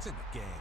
It's in the game.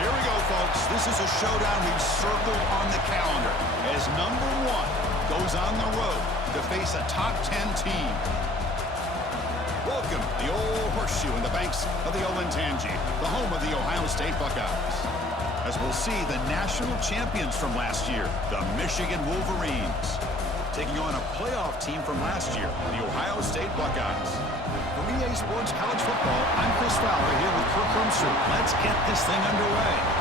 Here we go, folks. This is a showdown we've circled on the calendar as number one goes on the road to face a top 10 team. Welcome, the old horseshoe in the banks of the Olentangy, the home of the Ohio State Buckeyes. As we'll see the national champions from last year, the Michigan Wolverines, taking on a playoff team from last year, the Ohio State Buckeyes. For EA Sports College Football, I'm Chris Fowler here with Kirk Hermser. Let's get this thing underway.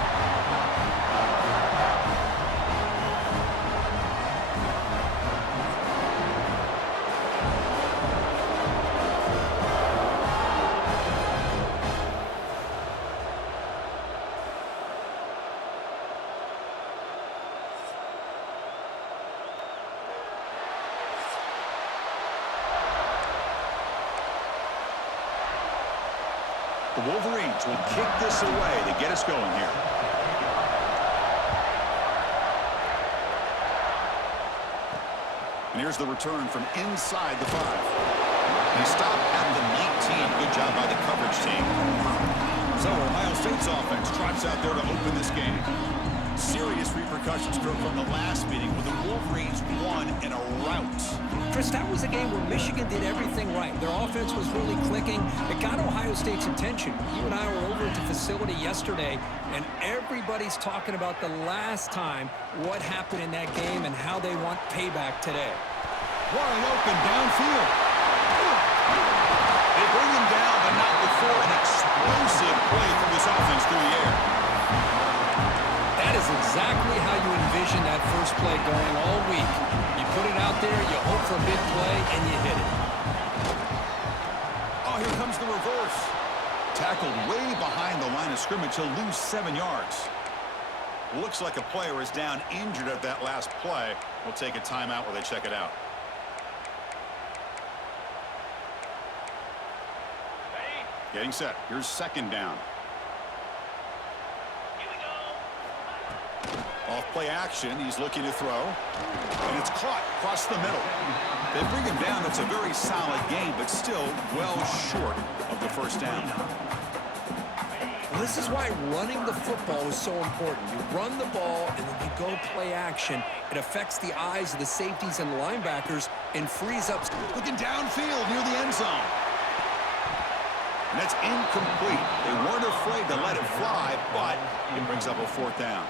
The Wolverines will kick this away to get us going here. And here's the return from inside the 5. They stop at the 19. Good job by the coverage team. So Ohio State's offense trots out there to open this game. Serious repercussions from the last meeting where the Wolverines won in a rout. Chris, that was a game where Michigan did everything right. Their offense was really clicking. It got Ohio State's attention. You and I were over at the facility yesterday, and everybody's talking about the last time, what happened in that game, and how they want payback today. Wide open downfield. They bring him down, but not before an explosive play from this offense through the air. That is exactly how you envision that first play going all week. You put it out there, you hope for a big play, and you hit it. Oh, here comes the reverse. Tackled way behind the line of scrimmage. He'll lose 7 yards. Looks like a player is down injured at that last play. We'll take a timeout while they check it out. Getting set. Here's second down. Off play action. He's looking to throw. And it's caught across the middle. They bring him down. That's a very solid game, but still well short of the first down. Well, this is why running the football is so important. You run the ball, and then you go play action. It affects the eyes of the safeties and linebackers and frees up. Looking downfield near the end zone. And that's incomplete. They weren't afraid to let it fly, but it brings up a fourth down.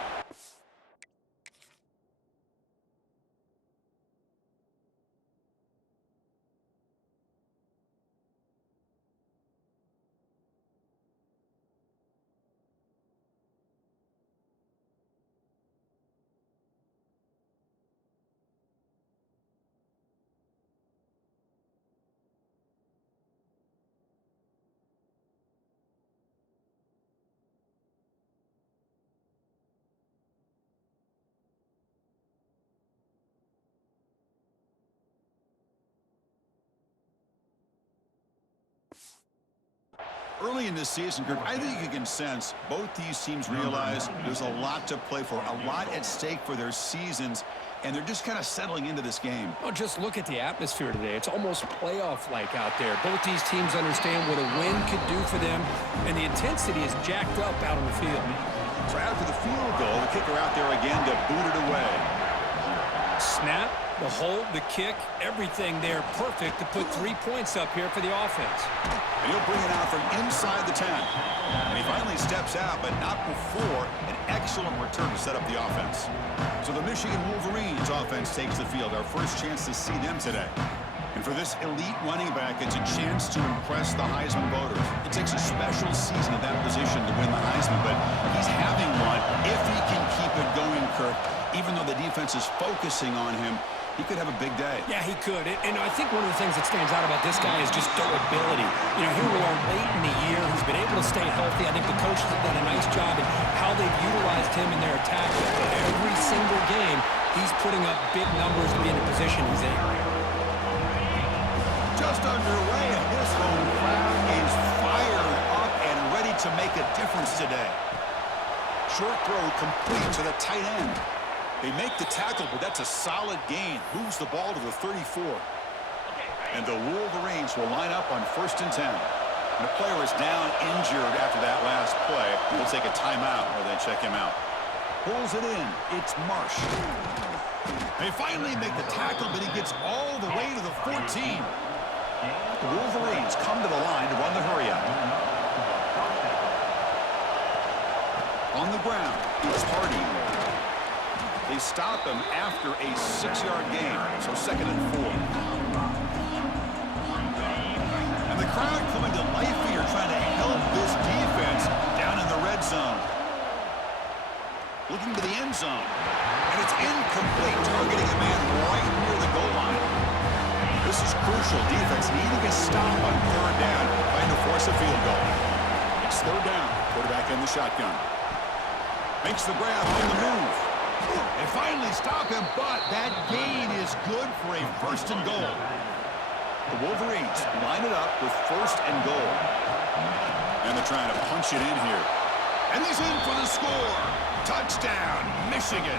Early in this season, Kirk, I think you can sense both these teams realize there's a lot to play for, a lot at stake for their seasons, and they're just kind of settling into this game. Oh, just look at the atmosphere today. It's almost playoff-like out there. Both these teams understand what a win could do for them, and the intensity is jacked up out on the field. So after the field goal, the kicker out there again to boot it away. Snap, the hold, the kick, everything there perfect to put 3 points up here for the offense. And he'll bring it out from inside the 10. And he finally steps out, but not before an excellent return to set up the offense. So the Michigan Wolverines offense takes the field. Our first chance to see them today. And for this elite running back, it's a chance to impress the Heisman voters. It takes a special season at that position to win the Heisman, but he's having one if he can keep it going, Kirk. Even though the defense is focusing on him, he could have a big day. Yeah, he could. And I think one of the things that stands out about this guy is just durability. You know, here we are late in the year. He's been able to stay healthy. I think the coaches have done a nice job in how they've utilized him in their attack. Every single game, he's putting up big numbers to be in the position he's in. Just underway, and this home crowd is fired up and ready to make a difference today. Short throw complete to the tight end. They make the tackle, but that's a solid gain. Moves the ball to the 34. And the Wolverines will line up on 1st and 10. And the player is down injured after that last play. We'll take a timeout where they check him out. Pulls it in. It's Marsh. They finally make the tackle, but he gets all the way to the 14. The Wolverines come to the line to run the hurry up. On the ground, it's Hardy. They stop him after a 6-yard gain, so 2nd and 4. And the crowd coming to life here, trying to help this defense down in the red zone. Looking to the end zone, and it's incomplete, targeting a man right near the goal line. This is crucial. Defense needing a stop on 3rd down, trying to force a field goal. It's 3rd down. Quarterback in the shotgun. Makes the grab on the move. They finally stop him, but that gain is good for a 1st and goal. The Wolverines line it up with 1st and goal. And And they're trying to punch it in here. And he's in for the score. Touchdown, Michigan.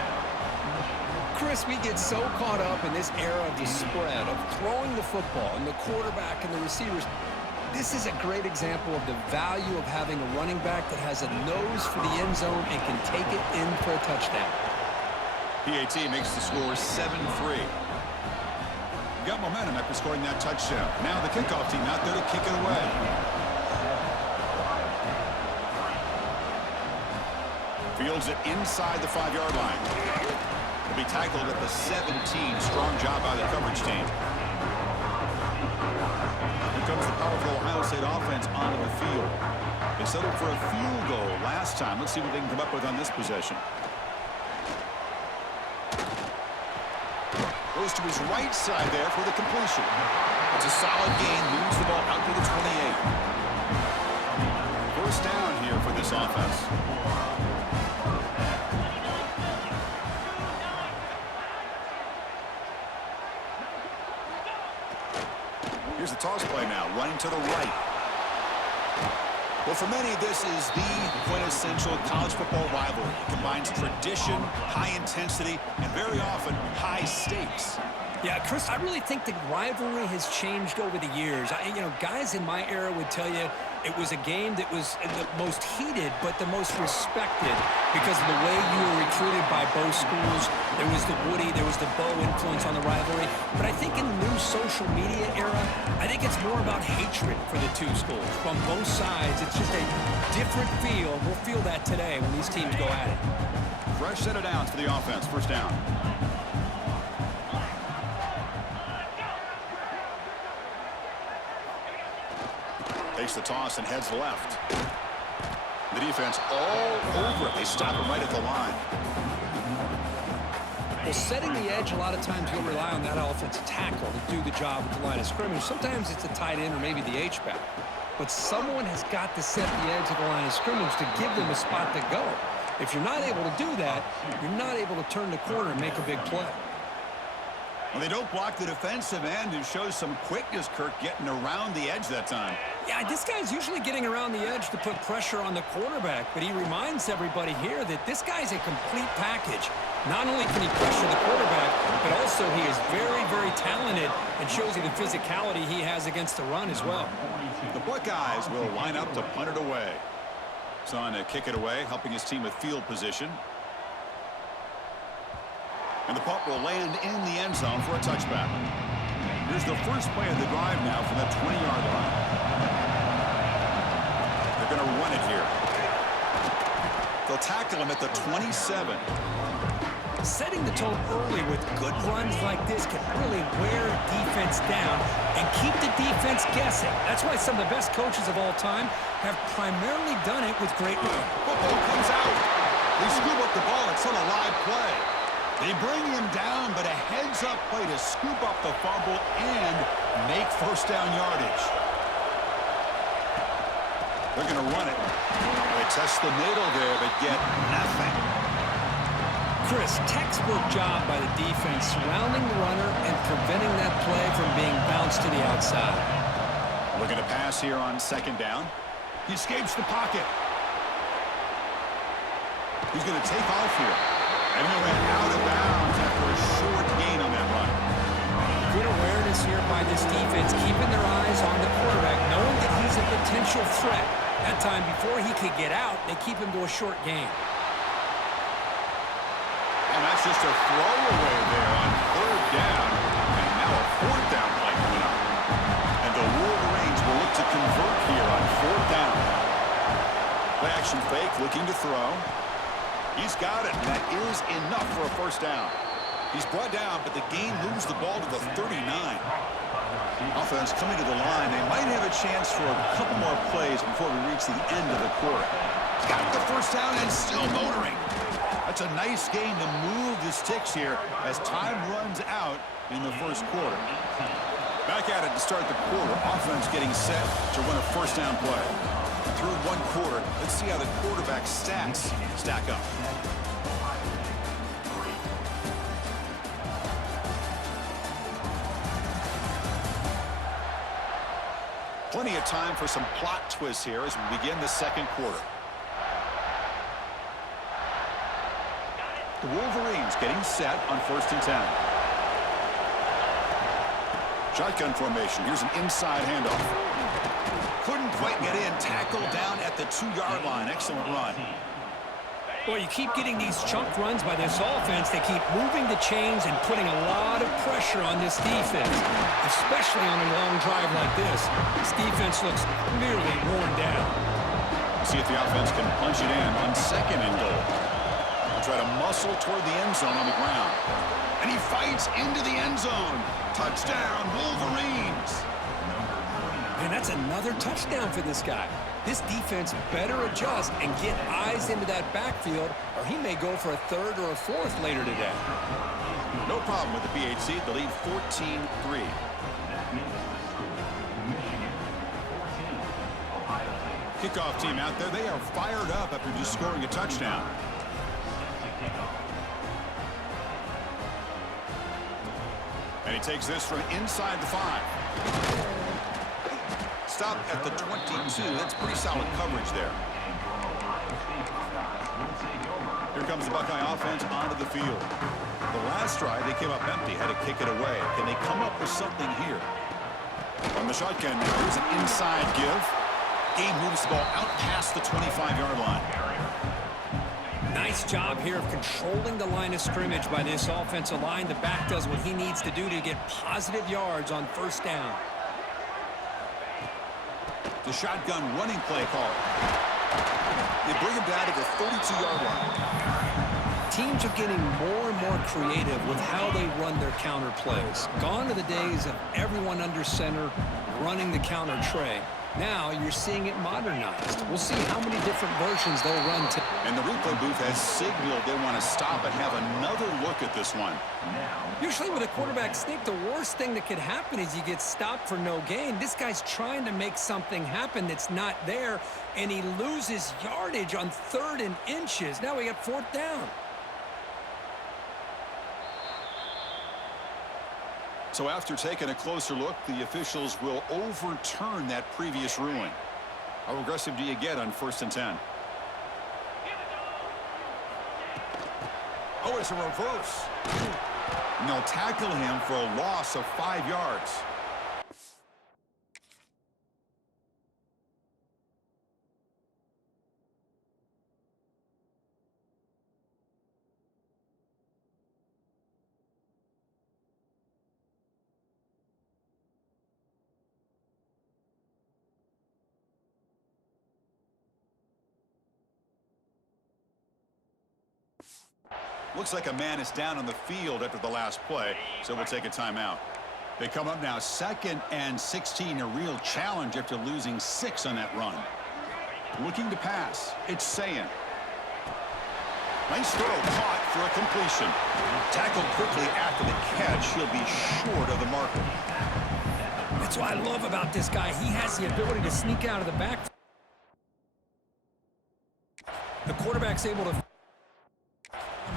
Chris, we get so caught up in this era of the spread, of throwing the football, and the quarterback and the receivers. This is a great example of the value of having a running back that has a nose for the end zone and can take it in for a touchdown. PAT makes the score 7-3. Got momentum after scoring that touchdown. Now the kickoff team out there to kick it away. Fields it inside the 5-yard line. Will be tackled at the 17. Strong job by the coverage team. Here comes the powerful Ohio State offense onto the field. They settled for a field goal last time. Let's see what they can come up with on this possession. Goes to his right side there for the completion. It's a solid gain. Moves the ball out to the 28. First down here for this offense. Here's the toss play now, running to the right. Well, for many, this is the quintessential college football rivalry. It combines tradition, high intensity, and very often high stakes. Yeah, Chris, I really think the rivalry has changed over the years. Guys in my era would tell you it was a game that was the most heated but the most respected because of the way you were recruited by both schools. There was the Woody, there was the Bo influence on the rivalry. But I think in the new social media era, I think it's more about hatred for the two schools. From both sides, it's just a different feel. We'll feel that today when these teams go at it. Fresh set of downs for the offense. First down. Takes the toss and heads left. The defense all over it. They stop him right at the line. Well, setting the edge, a lot of times you'll rely on that offensive tackle to do the job at the line of scrimmage. Sometimes it's a tight end or maybe the H-back. But someone has got to set the edge of the line of scrimmage to give them a spot to go. If you're not able to do that, you're not able to turn the corner and make a big play. Well, they don't block the defensive end and shows some quickness, Kirk, getting around the edge that time. Yeah, this guy's usually getting around the edge to put pressure on the quarterback, but he reminds everybody here that this guy's a complete package. Not only can he pressure the quarterback, but also he is very, very talented and shows you the physicality he has against the run as well. The Buckeyes will line up to punt it away. Son to kick it away, helping his team with field position. And the punt will land in the end zone for a touchback. Here's the first play of the drive now from that 20-yard line. They're going to run it here. They'll tackle him at the 27. Setting the tone early with good runs like this can really wear defense down and keep the defense guessing. That's why some of the best coaches of all time have primarily done it with great run. Football comes out. They scoop up the ball. It's on a live play. They bring him down, but a heads-up play to scoop up the fumble and make first down yardage. They're going to run it. They test the middle there, but get nothing. Chris, textbook job by the defense surrounding the runner and preventing that play from being bounced to the outside. Looking to pass here on second down. He escapes the pocket. He's going to take off here. And he went out of bounds after a short gain on that run. Good awareness here by this defense, keeping their eyes on the quarterback, knowing that he's a potential threat. That time, before he could get out, they keep him to a short gain. And that's just a throwaway there on third down. And now a fourth down play coming up. And the Wolverines will look to convert here on fourth down. Play action fake, looking to throw. He's got it, and that is enough for a first down. He's brought down, but the gain moves the ball to the 39. Offense coming to the line. They might have a chance for a couple more plays before we reach the end of the quarter. Got the first down and still motoring. That's a nice gain to move the sticks here as time runs out in the first quarter. Back at it to start the quarter. Offense getting set to run a first down play. Through one quarter, let's see how the quarterback stats stack up. Plenty of time for some plot twists here as we begin the second quarter. The Wolverines getting set on 1st and 10. Shotgun formation. Here's an inside handoff. Couldn't quite get in. Tackled down at the 2-yard line. Excellent run. Well, you keep getting these chunk runs by this offense. They keep moving the chains and putting a lot of pressure on this defense, especially on a long drive like this. This defense looks clearly worn down. See if the offense can punch it in on 2nd and goal. He'll try to muscle toward the end zone on the ground. And he fights into the end zone. Touchdown, Wolverines. And that's another touchdown for this guy. This defense better adjust and get eyes into that backfield, or he may go for a 3rd or a 4th later today. No problem with the PHC. The lead 14-3. Kickoff team out there. They are fired up after just scoring a touchdown. And he takes this from inside the 5. Stop at the 22. That's pretty solid coverage there. Here comes the Buckeye offense onto the field. The last drive, they came up empty, had to kick it away. Can they come up with something here? On the shotgun, here's an inside give. Gabe moves the ball out past the 25-yard line. Nice job here of controlling the line of scrimmage by this offensive line. The back does what he needs to do to get positive yards on 1st down. The shotgun running play call. They bring him down to the 32-yard line. Teams are getting more and more creative with how they run their counter plays. Gone are the days of everyone under center running the counter tray. Now you're seeing it modernized. We'll see how many different versions they'll run. And the replay booth has signaled they want to stop and have another look at this one. Usually with a quarterback sneak, the worst thing that could happen is you get stopped for no gain. This guy's trying to make something happen that's not there, and he loses yardage on 3rd and inches. Now we got 4th down. So after taking a closer look, the officials will overturn that previous ruling. How aggressive do you get on 1st and 10? Oh, it's a reverse. And they'll tackle him for a loss of 5 yards. Looks like a man is down on the field after the last play, so we'll take a timeout. They come up now 2nd and 16, a real challenge after losing 6 on that run. Looking to pass, it's Sayin. Nice throw, caught for a completion. Tackled quickly after the catch. He'll be short of the marker. That's what I love about this guy. He has the ability to sneak out of the back. The quarterback's able to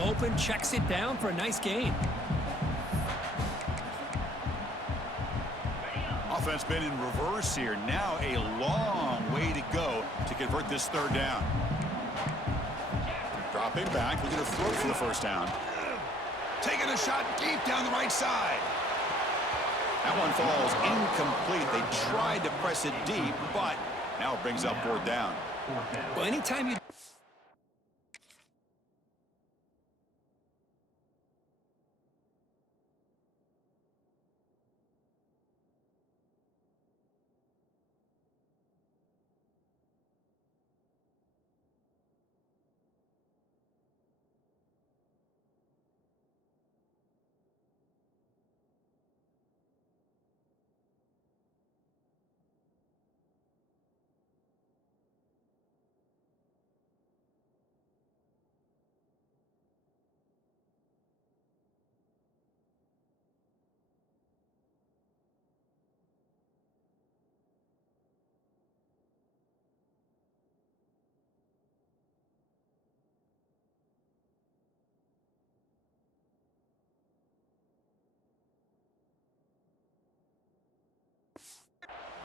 open, checks it down for a nice gain. Offense been in reverse here. Now a long way to go to convert this 3rd down. Dropping back, looking to throw for the 1st down. Taking a shot deep down the right side. That one falls incomplete. They tried to press it deep, but now it brings up 4th down. Well, anytime you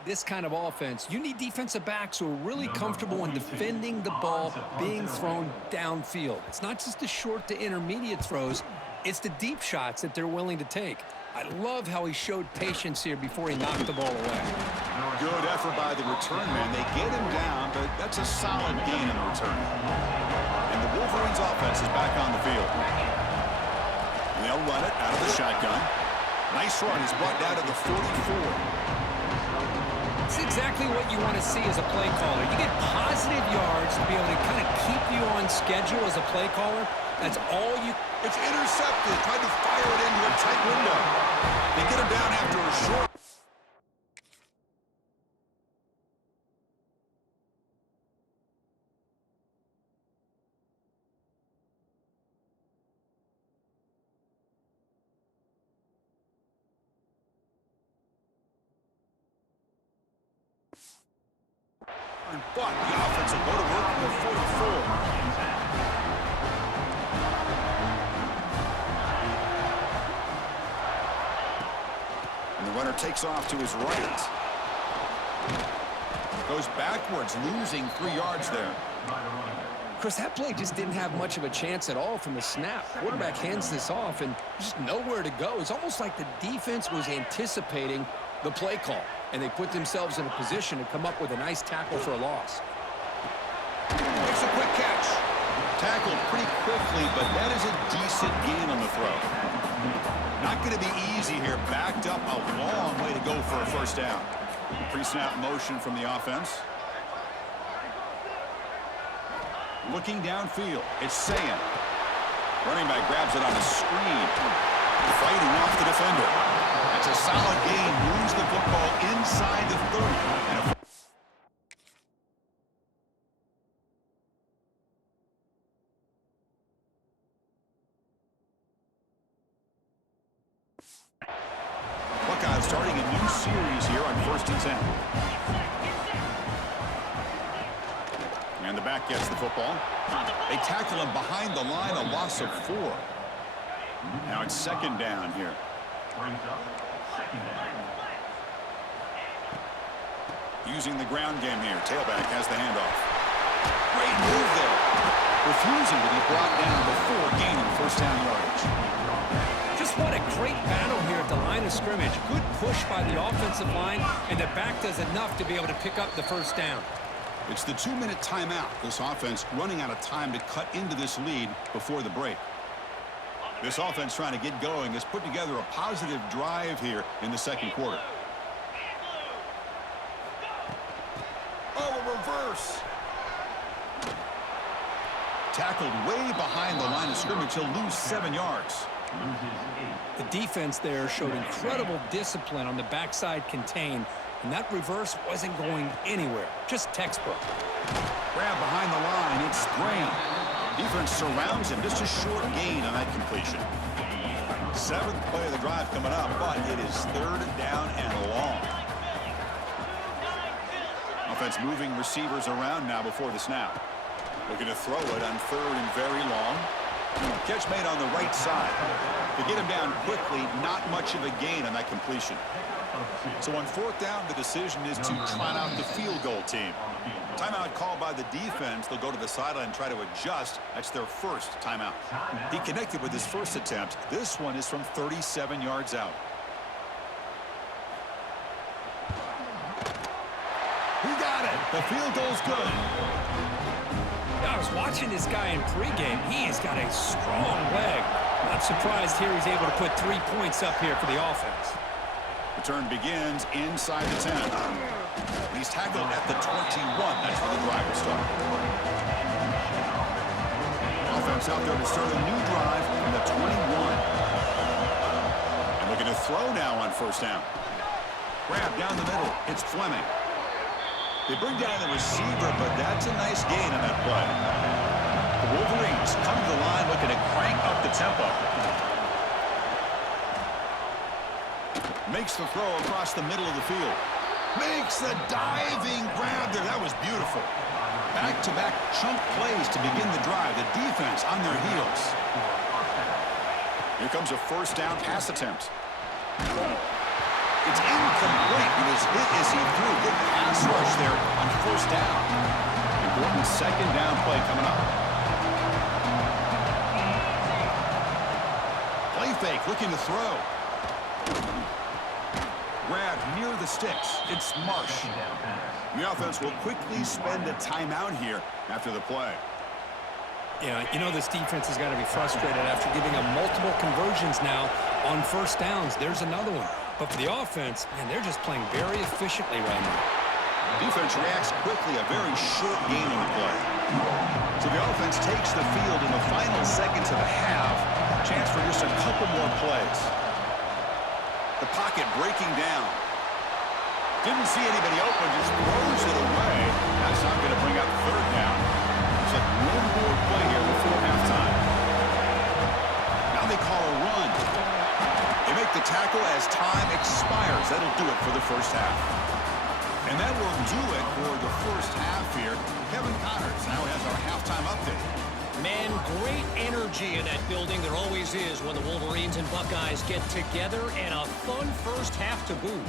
this kind of offense, you need defensive backs who are really comfortable in defending the ball being thrown downfield. It's not just the short to intermediate throws, it's the deep shots that they're willing to take. I love how he showed patience here before he knocked the ball away. Good effort by the return man. They get him down, but that's a solid gain in the return. And the Wolverines offense is back on the field. And they'll run it out of the shotgun. Nice run. He's brought down to the 44. It's exactly what you want to see as a play caller. You get positive yards to be able to kind of keep you on schedule as a play caller. That's all you... It's intercepted. Tried to fire it into a tight window. They get him down after a short... But the offense will go to work from the 44. And the runner takes off to his right. Goes backwards, losing 3 yards there. Chris, that play just didn't have much of a chance at all from the snap. Quarterback hands this off and just nowhere to go. It's almost like the defense was anticipating the play call, and they put themselves in a position to come up with a nice tackle for a loss. Makes a quick catch. Tackled pretty quickly, but that is a decent gain on the throw. Not going to be easy here. Backed up a long way to go for a first down. Pre-snap motion from the offense. Looking downfield, it's Sayan. Running back grabs it on a screen. Fighting off the defender. That's a solid gain. Moves the football inside the 30. And a Buckeyes starting a new series here on 1st and 10. And the back gets the football. They tackle him behind the line, a loss of 4. Now it's 2nd down here. Using the ground game here. Tailback has the handoff. Great move there. Refusing to be brought down before gaining first down yardage. Just what a great battle here at the line of scrimmage. Good push by the offensive line, and the back does enough to be able to pick up the first down. It's the 2-minute timeout. This offense running out of time to cut into this lead before the break. This offense trying to get going has put together a positive drive here in the 2nd quarter. Oh, a reverse. Tackled way behind the line of scrimmage. He'll lose 7 yards. The defense there showed incredible discipline on the backside contain, and that reverse wasn't going anywhere. Just textbook. Grab behind the line. It's Graham. Defense surrounds him. Just a short gain on that completion. 7th play of the drive coming up, but it is 3rd down and long. Offense moving receivers around now before the snap. Looking to throw it on 3rd and very long. Catch made on the right side. To get him down quickly, not much of a gain on that completion. So on 4th down, the decision is to trot out the field goal team. Timeout called by the defense. They'll go to the sideline and try to adjust. That's their first timeout. He connected with his first attempt. This one is from 37 yards out. He got it. The field goal's good. I was watching this guy in pregame. He has got a strong leg. Not surprised here he's able to put 3 points up here for the offense. Return begins inside the 10. He's tackled at the 21. That's where the drive will start. Offense out there to start a new drive from the 21. And looking to throw now on 1st down. Grab down the middle. It's Fleming. They bring down the receiver, but that's a nice gain on that play. The Wolverines come to the line looking to crank up the tempo. Makes the throw across the middle of the field. Makes the diving grab there. That was beautiful. Back-to-back chunk plays to begin the drive. The defense on their heels. Here comes a 1st down pass attempt. It's incomplete. He was hit as he threw. Good pass rush there on first down. Important second down play coming up. Play fake, looking to throw. Grab near the sticks. It's Marsh. The offense will quickly spend a timeout here after the play. Yeah, you know this defense has got to be frustrated after giving them multiple conversions now on first downs. There's another one. But for the offense, man, they're just playing very efficiently right now. Defense reacts quickly, a very short gain on the play. So the offense takes the field in the final seconds of the half. Chance for just a couple more plays. The pocket breaking down. Didn't see anybody open, just throws it away. That's not going to bring up third down. Looks like one more play here before halftime. Now they call a run. They make the tackle as time expires. That'll do it for the first half. And that will do it for the first half here. Kevin Connors now has our halftime update. Man, great energy in that building. There always is when the Wolverines and Buckeyes get together, and a fun first half to boot.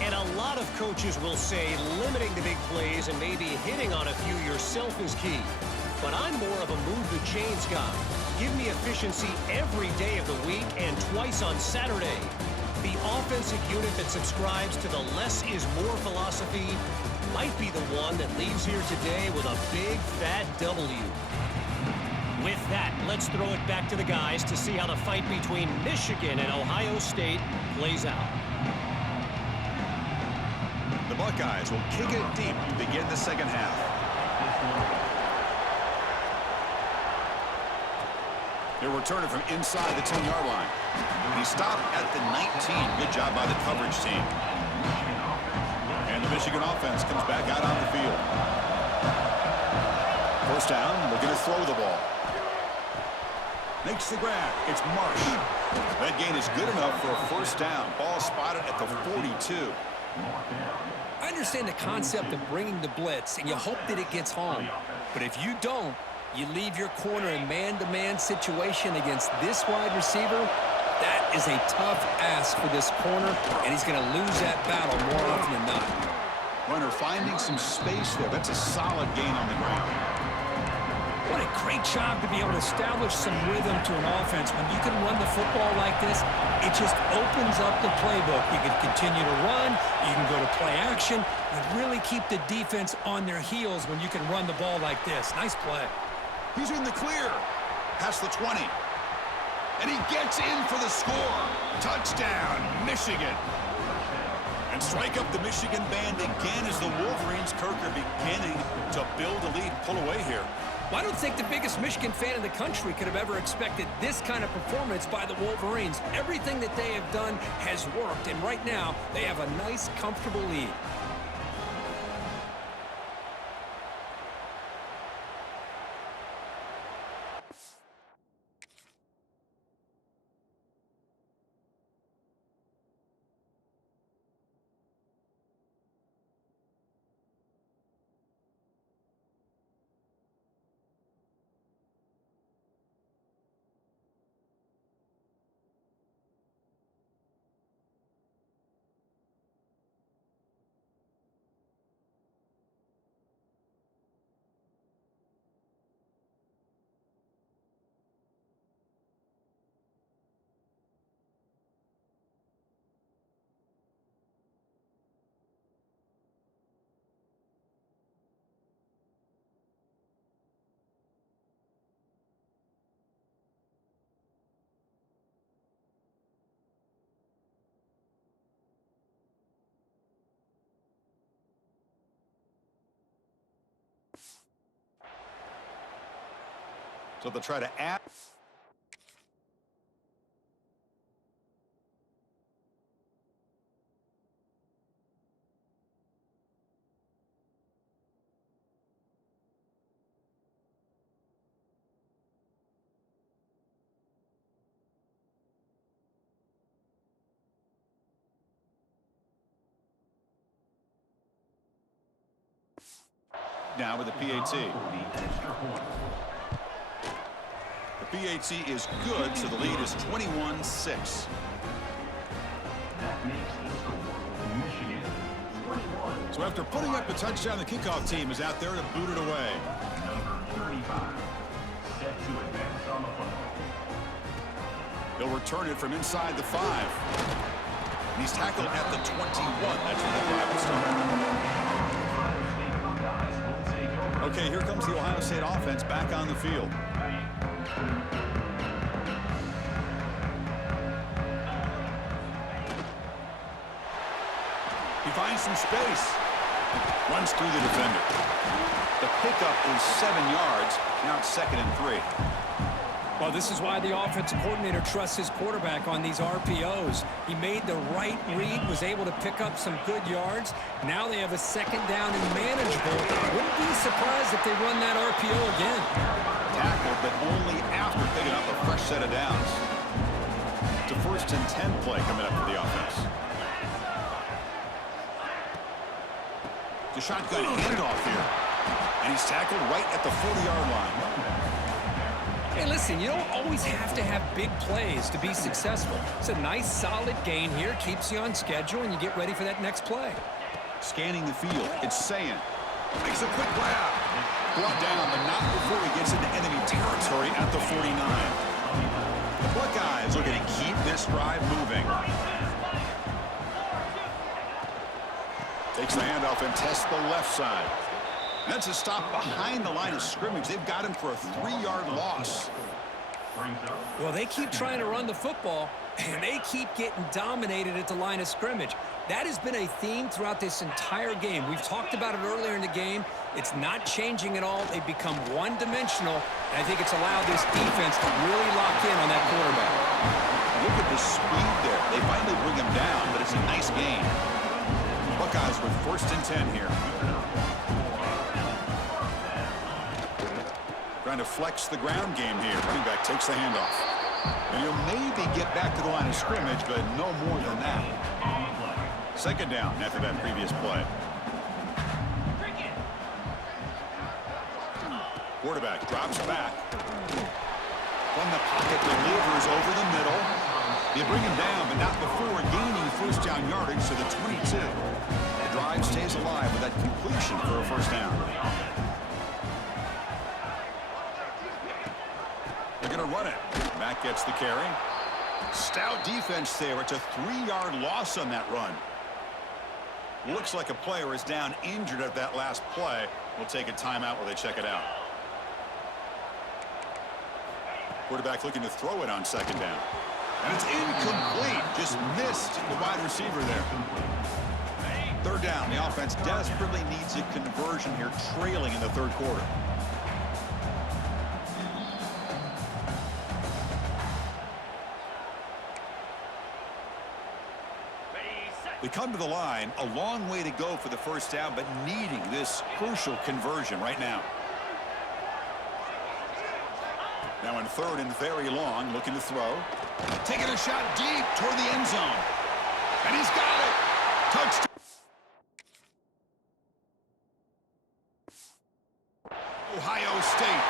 And a lot of coaches will say limiting the big plays and maybe hitting on a few yourself is key. But I'm more of a move the chains guy. Give me efficiency every day of the week and twice on Saturday. The offensive unit that subscribes to the less is more philosophy might be the one that leaves here today with a big fat W. With that, let's throw it back to the guys to see how the fight between Michigan and Ohio State plays out. The Buckeyes will kick it deep to begin the second half. They're returning from inside the 10-yard line. He stopped at the 19. Good job by the coverage team. And the Michigan offense comes back out on the field. First down, they're going to throw the ball. Makes the grab. It's Marsh. That gain is good enough for a first down. Ball spotted at the 42. I understand the concept of bringing the blitz, and you hope that it gets home. But if you don't, you leave your corner in man-to-man situation against this wide receiver. That is a tough ask for this corner, and he's going to lose that battle more often than not. Runner finding some space there. That's a solid gain on the ground. What a great job to be able to establish some rhythm to an offense. When you can run the football like this, it just opens up the playbook. You can continue to run, you can go to play action, and really keep the defense on their heels when you can run the ball like this. Nice play. He's in the clear. Past the 20. And he gets in for the score. Touchdown, Michigan. And strike up the Michigan band again as the Wolverines, Kirk, are beginning to build a lead, pull away here. Well, I don't think the biggest Michigan fan in the country could have ever expected this kind of performance by the Wolverines. Everything that they have done has worked, and right now they have a nice, comfortable lead. So they'll try to add. Now with the PAT. The PAT is good, so the lead is 21-6. That makes this the So after putting up the touchdown, the kickoff team is out there to boot it away. Number 35, set to advance on the football. He'll return it from inside the 5. And he's tackled at the 21. That's where the drive will start. Okay, here comes the Ohio State offense back on the field. He finds some space. Runs through the defender. The pickup is 7 yards. Now it's 2nd and 3. Well, this is why the offensive coordinator trusts his quarterback on these RPOs. He made the right read, was able to pick up some good yards. Now they have a 2nd down and manageable. Wouldn't be surprised if they run that RPO again. Tackled, but only after picking up a fresh set of downs. It's a 1st and 10 play coming up for the offense. The shotgun handoff here. And he's tackled right at the 40-yard line. Hey, listen, you don't always have to have big plays to be successful. It's a nice, solid gain here. Keeps you on schedule, and you get ready for that next play. Scanning the field. It's Sayin. Makes a quick grab. Brought down, but not before he gets into enemy territory at the 49. The Buckeyes are going to keep this drive moving. Takes the handoff and tests the left side. That's a stop behind the line of scrimmage. They've got him for a 3-yard loss. Well, they keep trying to run the football, and they keep getting dominated at the line of scrimmage. That has been a theme throughout this entire game. We've talked about it earlier in the game. It's not changing at all. They've become one-dimensional, and I think it's allowed this defense to really lock in on that quarterback. Look at the speed there. They finally bring him down, but it's a nice gain. Buckeyes with 1st and 10 here. Trying to flex the ground game here. Running back takes the handoff. And he'll maybe get back to the line of scrimmage, but no more than that. 2nd down after that previous play. Quarterback drops back. From the pocket, delivers over the middle. You bring him down, but not before gaining 1st down yardage to the 22. The drive stays alive with that completion for a 1st down. They're going to run it. Mack gets the carry. Stout defense there. It's a 3-yard loss on that run. Looks like a player is down injured at that last play. We'll take a timeout while they check it out. Quarterback looking to throw it on 2nd down. And it's incomplete. Just missed the wide receiver there. 3rd down. The offense desperately needs a conversion here, trailing in the 3rd quarter. We come to the line, a long way to go for the 1st down, but needing this crucial conversion right now. Now in 3rd and very long, looking to throw. Taking a shot deep toward the end zone. And he's got it. Touchdown. Ohio State.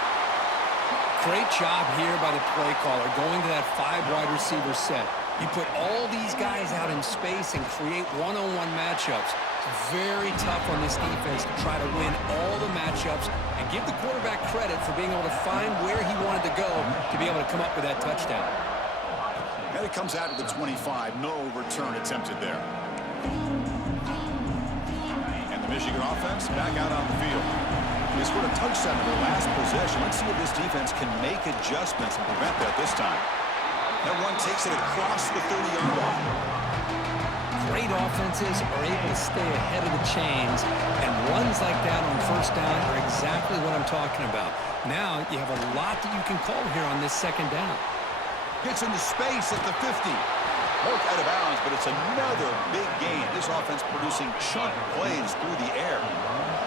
Great job here by the play caller, going to that 5 wide receiver set. You put all these guys out in space and create one-on-one matchups. It's very tough on this defense to try to win all the matchups and give the quarterback credit for being able to find where he wanted to go to be able to come up with that touchdown. And it comes out of the 25. No return attempted there. And the Michigan offense back out on the field. They scored a touchdown in their last possession. Let's see if this defense can make adjustments and prevent that this time. That one takes it across the 30-yard line. Great offenses are able to stay ahead of the chains, and runs like that on 1st down are exactly what I'm talking about. Now you have a lot that you can call here on this 2nd down. Gets into space at the 50. Marked out of bounds, but it's another big gain. This offense producing chunk plays through the air.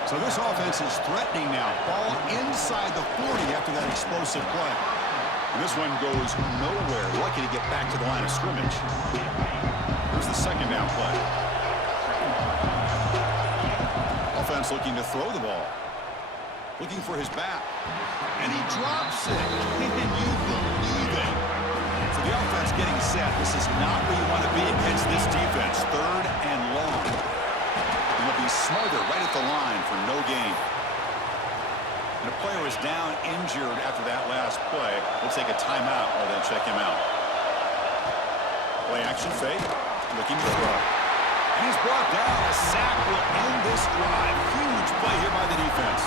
So this offense is threatening now. Ball inside the 40 after that explosive play. And this one goes nowhere. Lucky to get back to the line of scrimmage. Here's the 2nd down play. Offense looking to throw the ball. Looking for his back. And he drops it. Can you believe it? So the offense getting set. This is not where you want to be against this defense. 3rd and long. And with the He's smothered right at the line for no gain. And a player is down injured after that last play. We'll take a timeout while they check him out. Play action fake. Looking to throw. And he's brought down. A sack will end this drive. Huge play here by the defense.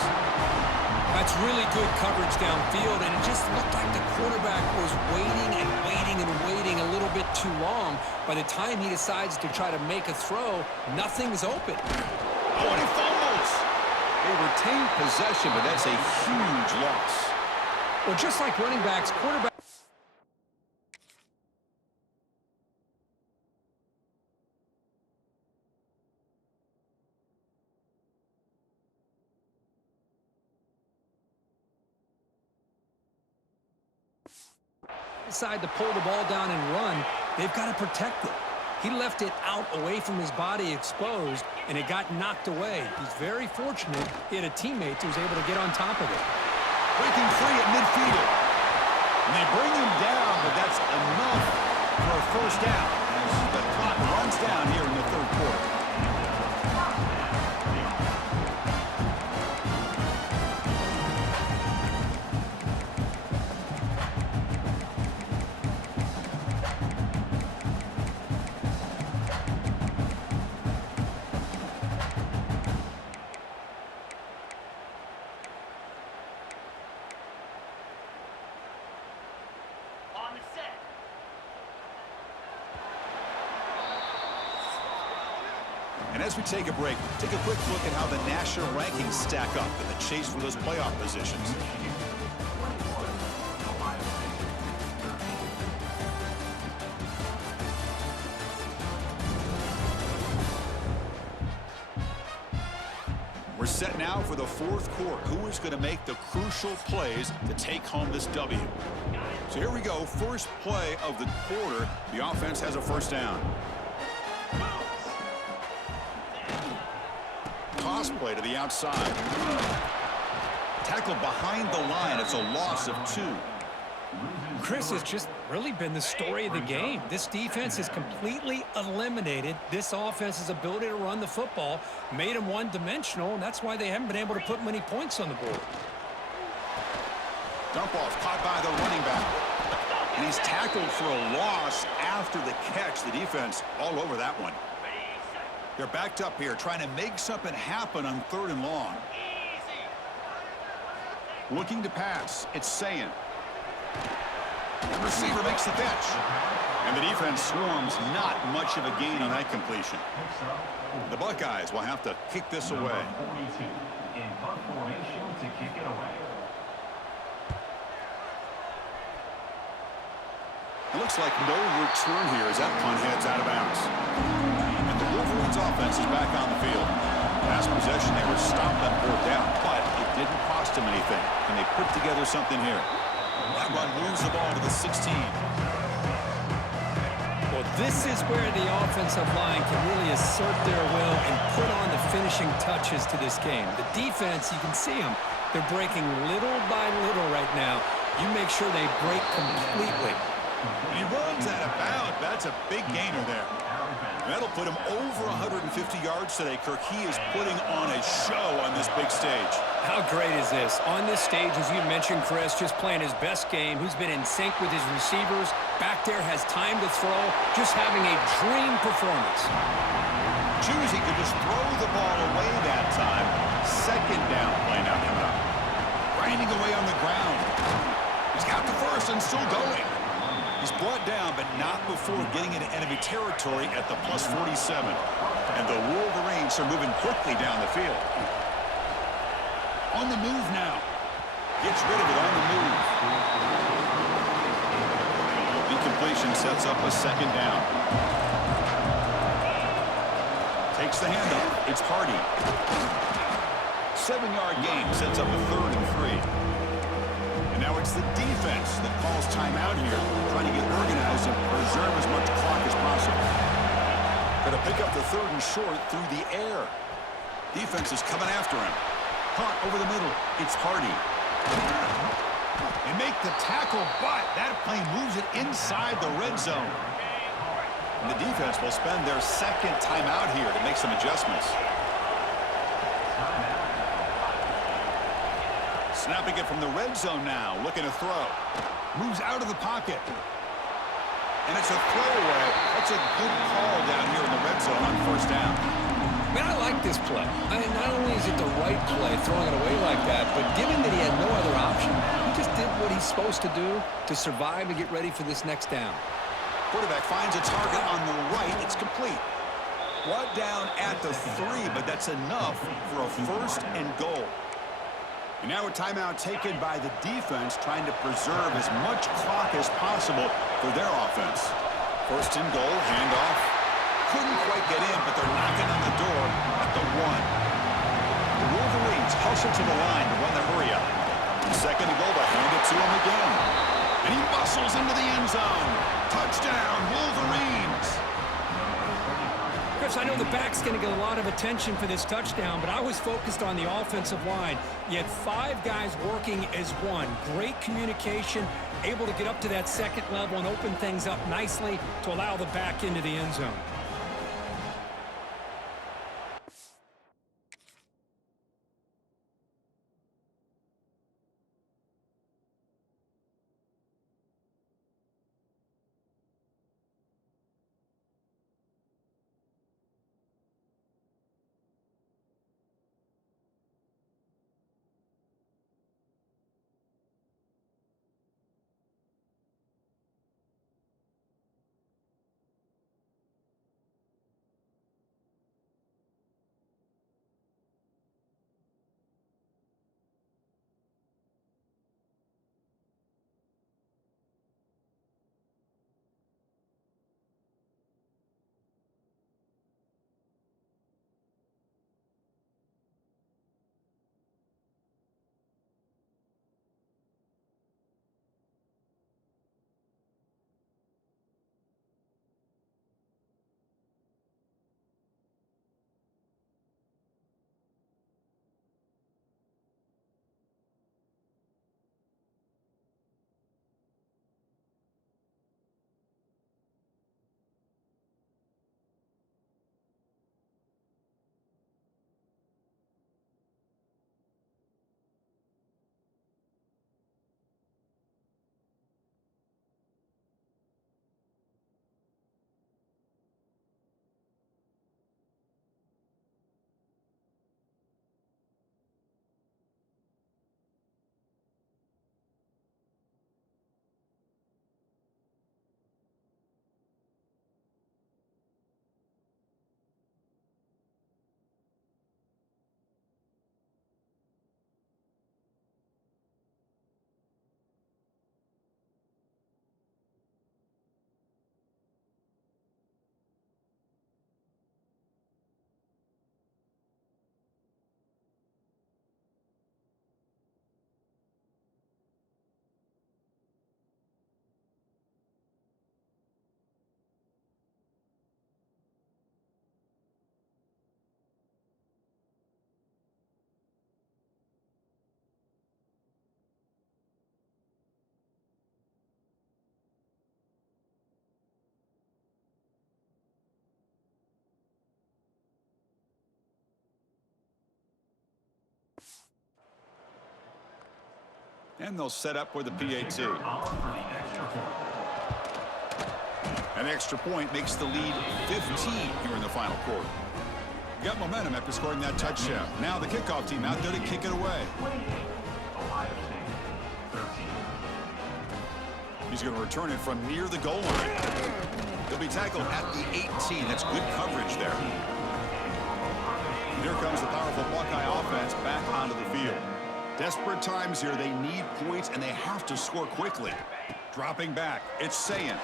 That's really good coverage downfield, and it just looked like the quarterback was waiting and waiting and waiting a little bit too long. By the time he decides to try to make a throw, nothing's open. Oh, and he fumbles. They retain possession, but that's a huge loss. Well, just like running backs, quarterbacks... decide to pull the ball down and run, they've got to protect it. He left it out away from his body exposed, and it got knocked away. He's very fortunate he had a teammate who was able to get on top of it. Breaking free at midfield. And they bring him down, but that's enough for a first down as the clock runs down here in the third quarter. And as we take a break, take a quick look at how the national rankings stack up in the chase for those playoff positions. We're set now for the fourth quarter. Who is going to make the crucial plays to take home this W? So here we go. First play of the quarter. The offense has a first down. Toss play to the outside. Tackle behind the line. It's a loss of 2. Chris has just really been the story of the game. This defense has completely eliminated this offense's ability to run the football, made them one-dimensional, and that's why they haven't been able to put many points on the board. Dump off caught by the running back. And he's tackled for a loss after the catch. The defense all over that one. They're backed up here, trying to make something happen on 3rd and long. Looking to pass. It's Sayin. The receiver makes the catch. And the defense swarms. Not much of a gain on that completion. The Buckeyes will have to kick this away. In punt formation to kick it away. It looks like no return here as that punt heads out of bounds. And the Wolverines offense is back on the field. Last possession, they were stopped on 4th down, but it didn't cost them anything. And they put together something here. That run moves the ball to the 16. Well, this is where the offensive line can really assert their will and put on the finishing touches to this game. The defense, you can see them. They're breaking little by little right now. You make sure they break completely. And he runs out of bounds. That's a big gainer there. That'll put him over 150 yards today, Kirk. He is putting on a show on this big stage. How great is this? On this stage, as you mentioned, Chris, just playing his best game, who's been in sync with his receivers. Back there, has time to throw, just having a dream performance. Choosing to just throw the ball away that time. 2nd down play now coming up. Grinding away on the ground. He's got the first and still going. He's brought down, but not before getting into enemy territory at the +47. And the Wolverines are moving quickly down the field. On the move now. Gets rid of it on the move. Incompletion sets up a 2nd down. Takes the handoff. It's Hardy. 7-yard gain sets up a 3rd and 3. And now it's the defense that calls timeout here, trying to get organized and preserve as much clock as possible. Going to pick up the 3rd and short through the air. Defense is coming after him. Caught over the middle. It's Hardy. They make the tackle, but that play moves it inside the red zone. And the defense will spend their 2nd timeout here to make some adjustments. Snapping it from the red zone now, looking to throw. Moves out of the pocket. And it's a throwaway. That's a good call down here in the red zone on first down. Man, I like this play. I mean, not only is it the right play, throwing it away like that, but given that he had no other option, he just did what he's supposed to do to survive and get ready for this next down. Quarterback finds a target on the right. It's complete. Brought down at the 3, but that's enough for a first and goal. And now a timeout taken by the defense, trying to preserve as much clock as possible for their offense. First and goal, handoff. Couldn't quite get in, but they're knocking on the door at the 1. The Wolverines hustle to the line to run the hurry up. Second and goal, to hand it to him again. And he muscles into the end zone. Touchdown, Wolverines! Chris, I know the back's going to get a lot of attention for this touchdown, but I was focused on the offensive line. You had 5 guys working as one. Great communication, able to get up to that second level and open things up nicely to allow the back into the end zone. And they'll set up for the PAT. An extra point makes the lead 15 here in the final quarter. Got momentum after scoring that touchdown. Now the kickoff team out there to kick it away. He's going to return it from near the goal line. He'll be tackled at the 18. That's good coverage there. Here comes the powerful Buckeye offense back onto the field. Desperate times here. They need points, and they have to score quickly. Dropping back. It's Sayin.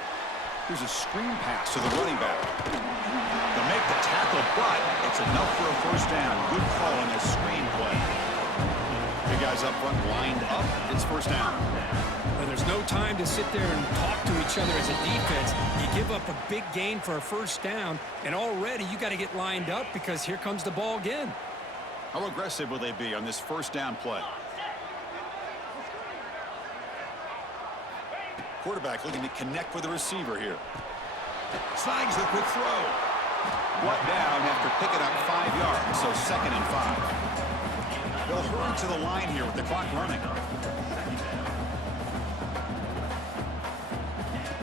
Here's a screen pass to the running back. They'll make the tackle, but it's enough for a first down. Good call on this screen play. The guys up front lined up. It's first down. Well, there's no time to sit there and talk to each other as a defense. You give up a big gain for a first down, and already you got to get lined up because here comes the ball again. How aggressive will they be on this first down play? Quarterback looking to connect with the receiver here. Snags the quick throw. Brought down after picking up 5 yards, so 2nd and 5. They'll hurry to the line here with the clock running.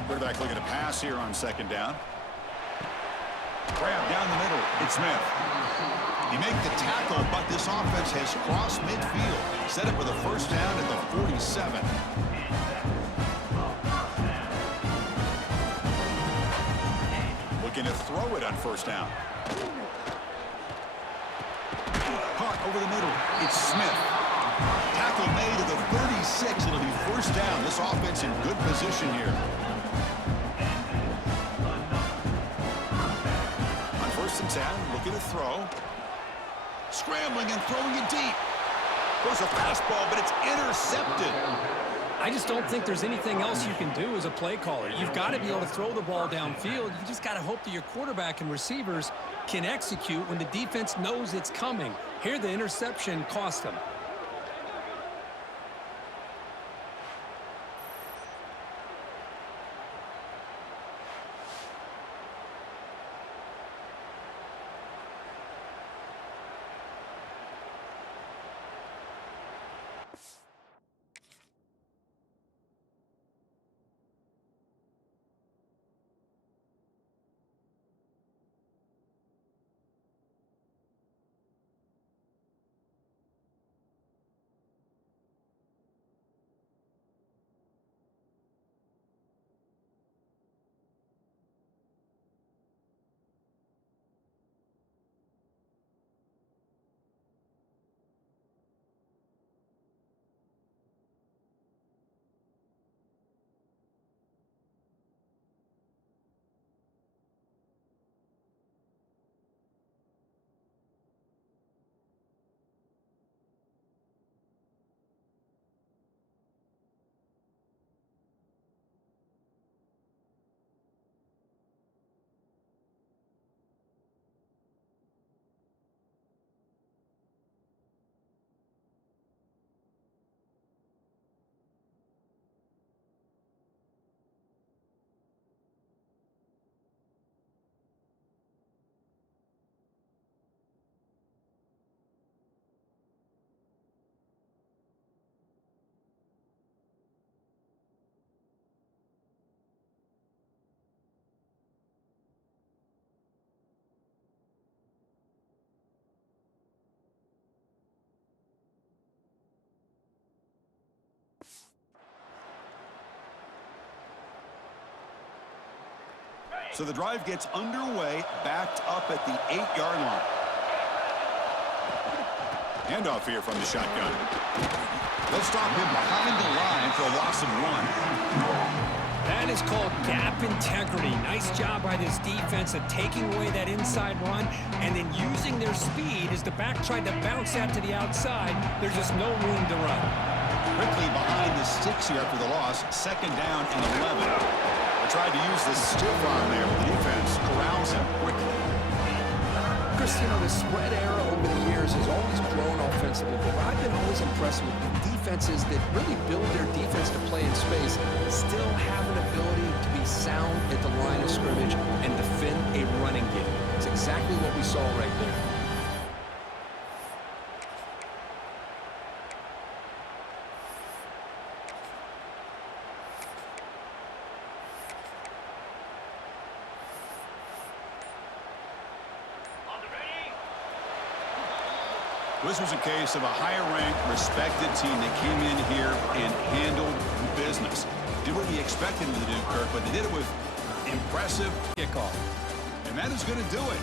Quarterback looking to pass here on second down. Grab down the middle. It's Smith. He made the tackle, but this offense has crossed midfield. Set up with a first down at the 47. Looking to throw it on first down. Caught over the middle. It's Smith. Tackle made at the 36. It'll be first down. This offense in good position here. On first and 10, looking to throw. Scrambling and throwing it deep. Goes a fastball, but it's intercepted. I just don't think there's anything else you can do as a play caller. You've got to be able to throw the ball downfield. You just got to hope that your quarterback and receivers can execute when the defense knows it's coming. Here, the interception cost them. So the drive gets underway, backed up at the 8-yard line. Handoff here from the shotgun. They'll stop him behind the line for a loss of 1. That is called gap integrity. Nice job by this defense of taking away that inside run and then using their speed as the back tried to bounce that to the outside. There's just no room to run. Quickly behind the sticks here after the loss. Second down and 11. Tried to use the stiff arm there, but the defense corrals him quickly. Chris, you know, the spread era over the years has always grown offensively, but I've been always impressed with defenses that really build their defense to play in space, still have an ability to be sound at the line of scrimmage and defend a running game. It's exactly what we saw right there. This was a case of a higher-ranked, respected team that came in here and handled business. Did what we expected them to do, Kirk, but they did it with impressive Kickoff. And that is going to do it.